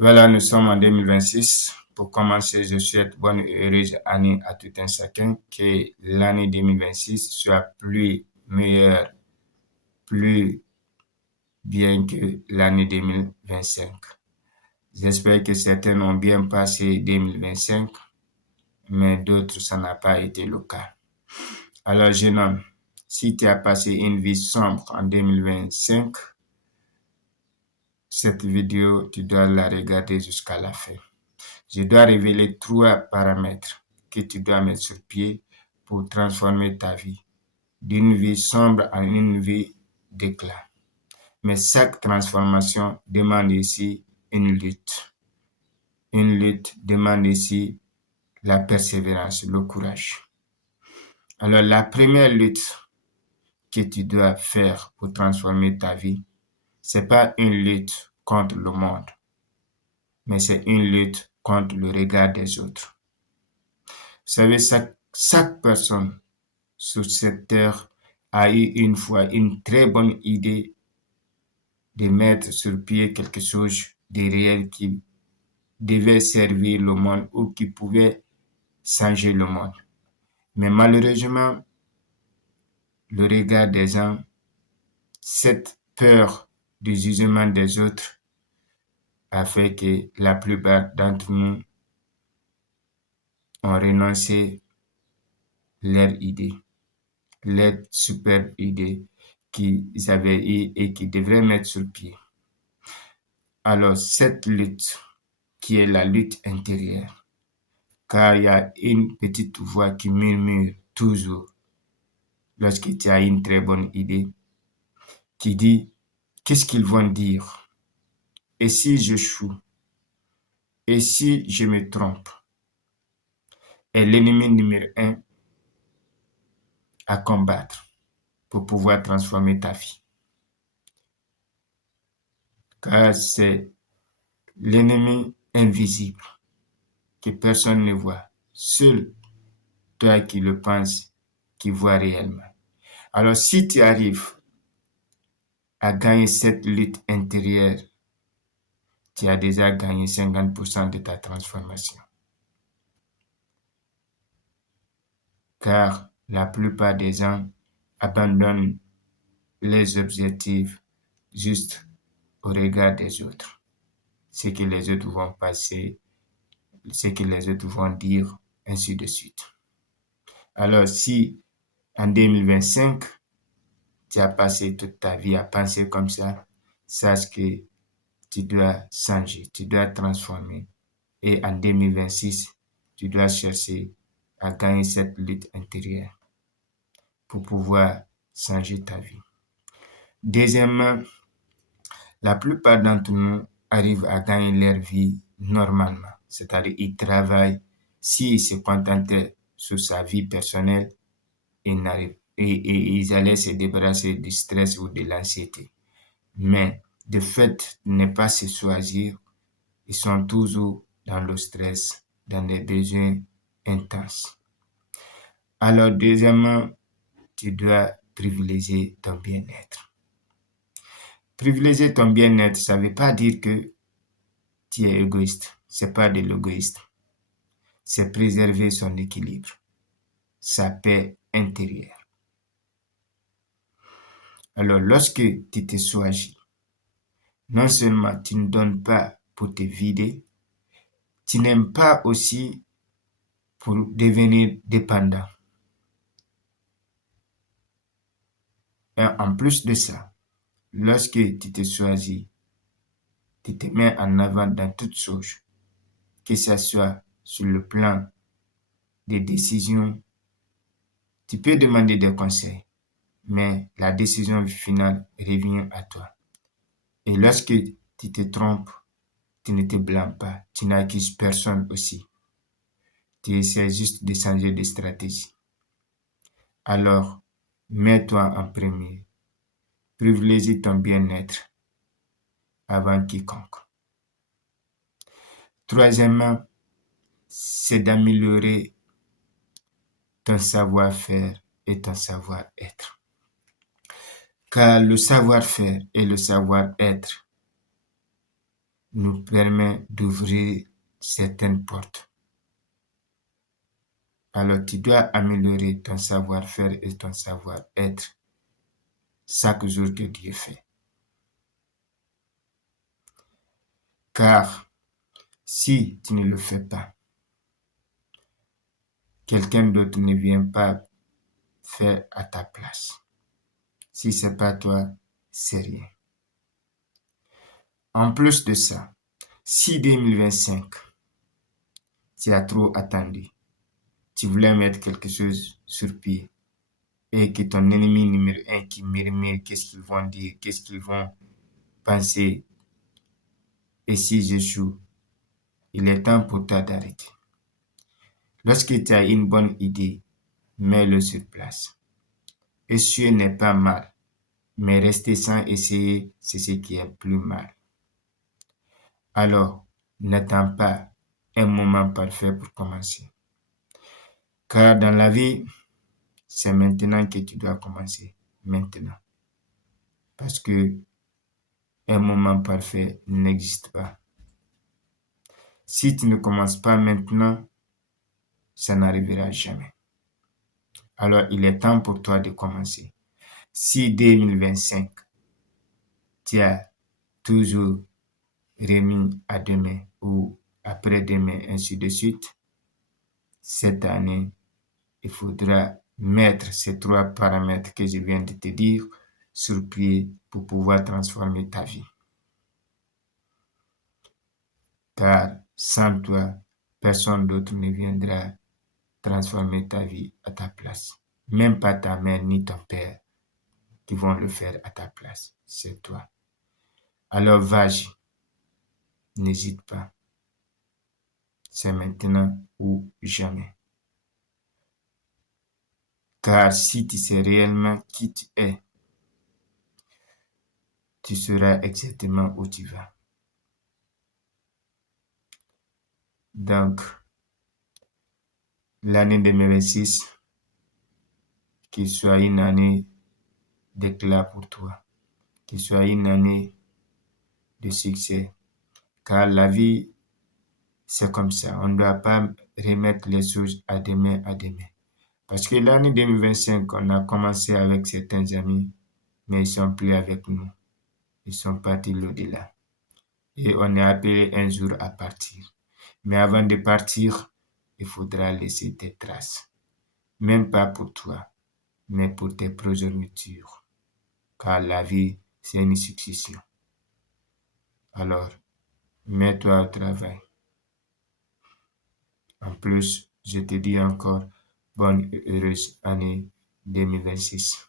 Voilà, nous sommes en 2026. Pour commencer, je souhaite bonne et heureuse année à tout un chacun, que l'année 2026 soit plus meilleure, plus bien que l'année 2025. J'espère que certains ont bien passé 2025, mais d'autres, ça n'a pas été le cas. Alors, jeune homme, si tu as passé une vie sombre en 2025, cette vidéo, tu dois la regarder jusqu'à la fin. Je dois révéler 3 paramètres que tu dois mettre sur pied pour transformer ta vie d'une vie sombre en une vie d'éclat. Mais chaque transformation demande ici une lutte. Une lutte demande ici la persévérance, le courage. Alors, la première lutte que tu dois faire pour transformer ta vie, c'est pas une lutte contre le monde, mais c'est une lutte contre le regard des autres. Vous savez, chaque personne sur cette terre a eu une fois une très bonne idée de mettre sur pied quelque chose de réel qui devait servir le monde ou qui pouvait changer le monde. Mais malheureusement, le regard des gens, cette peur du jugement des autres a fait que la plupart d'entre nous ont renoncé leur idée, leur superbe idée qu'ils avaient eue et qu'ils devraient mettre sur pied. Alors, cette lutte, qui est la lutte intérieure, car il y a une petite voix qui murmure toujours lorsque tu as une très bonne idée, qui dit, qu'est-ce qu'ils vont dire? Et si je choue? Et si je me trompe? Est l'ennemi numéro 1 à combattre pour pouvoir transformer ta vie. Car c'est l'ennemi invisible que personne ne voit. Seul toi qui le penses, qui vois réellement. Alors si tu arrives à gagner cette lutte intérieure, tu as déjà gagné 50% de ta transformation. Car la plupart des gens abandonnent les objectifs juste au regard des autres. Ce que les autres vont passer, ce que les autres vont dire, ainsi de suite. Alors si en 2025, tu as passé toute ta vie à penser comme ça, sache que tu dois changer, tu dois transformer. Et en 2026, tu dois chercher à gagner cette lutte intérieure pour pouvoir changer ta vie. Deuxièmement, la plupart d'entre nous arrivent à gagner leur vie normalement, c'est-à-dire ils travaillent. S'ils se contentaient sur sa vie personnelle, ils allaient se débarrasser du stress ou de l'anxiété. Mais de fait de ne pas se choisir, ils sont toujours dans le stress, dans des besoins intenses. Alors, deuxièmement, tu dois privilégier ton bien-être. Privilégier ton bien-être, ça ne veut pas dire que tu es égoïste. Ce n'est pas de l'égoïsme. C'est préserver son équilibre, sa paix intérieure. Alors, lorsque tu te choisis, non seulement tu ne donnes pas pour te vider, tu n'aimes pas aussi pour devenir dépendant. Et en plus de ça, lorsque tu te choisis, tu te mets en avant dans toutes choses, que ce soit sur le plan des décisions, tu peux demander des conseils, mais la décision finale revient à toi. Et lorsque tu te trompes, tu ne te blâmes pas, tu n'accuses personne aussi. Tu essaies juste de changer de stratégie. Alors, mets-toi en premier. Privilégie ton bien-être avant quiconque. Troisièmement, c'est d'améliorer ton savoir-faire et ton savoir-être. Car le savoir-faire et le savoir-être nous permet d'ouvrir certaines portes. Alors, tu dois améliorer ton savoir-faire et ton savoir-être chaque jour que Dieu fait. Car si tu ne le fais pas, quelqu'un d'autre ne vient pas faire à ta place. Si ce n'est pas toi, c'est rien. En plus de ça, si 2025, tu as trop attendu, tu voulais mettre quelque chose sur pied et que ton ennemi numéro un qui murmure qu'est-ce qu'ils vont dire, qu'est-ce qu'ils vont penser, et si j'échoue, il est temps pour toi d'arrêter. Lorsque tu as une bonne idée, mets-le sur place. Échouer n'est pas mal, mais rester sans essayer, c'est ce qui est plus mal. Alors, n'attends pas un moment parfait pour commencer. Car dans la vie, c'est maintenant que tu dois commencer. Maintenant. Parce que un moment parfait n'existe pas. Si tu ne commences pas maintenant, ça n'arrivera jamais. Alors, il est temps pour toi de commencer. Si 2025, tu as toujours remis à demain ou après-demain, ainsi de suite, cette année, il faudra mettre ces 3 paramètres que je viens de te dire sur pied pour pouvoir transformer ta vie. Car sans toi, personne d'autre ne viendra transformer ta vie à ta place. Même pas ta mère ni ton père qui vont le faire à ta place. C'est toi. Alors vas-y. N'hésite pas. C'est maintenant ou jamais. Car si tu sais réellement qui tu es, tu sauras exactement où tu vas. Donc, l'année 2026, qu'il soit une année d'éclat pour toi, qu'il soit une année de succès. Car la vie, c'est comme ça. On ne doit pas remettre les choses à demain, à demain. Parce que l'année 2025, on a commencé avec certains amis, mais ils sont plus avec nous. Ils sont partis l'au-delà. Et on est appelé un jour à partir. Mais avant de partir, il faudra laisser des traces. Même pas pour toi, mais pour tes progénitures. Car la vie, c'est une succession. Alors, mets-toi au travail. En plus, je te dis encore bonne et heureuse année 2026.